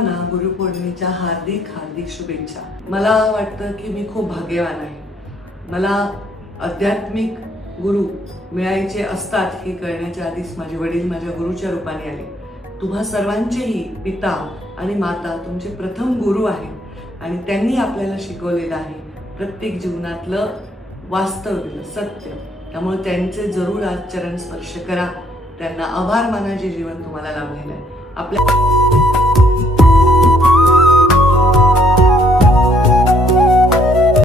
सर्वांना गुरुपौर्णिमेच्या हार्दिक हार्दिक शुभेच्छा। मला वाटतं की मी खूप भाग्यवान आहे। मला आध्यात्मिक गुरु मिळायचे असतात हे कळण्याच्या आधीच माझे वडील माझ्या गुरुच्या रूपाने आले। तुम्हा सर्वांचेही पिता आणि माता तुमचे प्रथम गुरु आहेत आणि त्यांनी आपल्याला शिकवलेलं आहे प्रत्येक जीवनातलं वास्तव सत्य। त्यामुळे त्यांचे जरूर आज चरण स्पर्श करा, त्यांना आभार माना जे जीवन तुम्हाला लाभलेलं आहे। आपल्या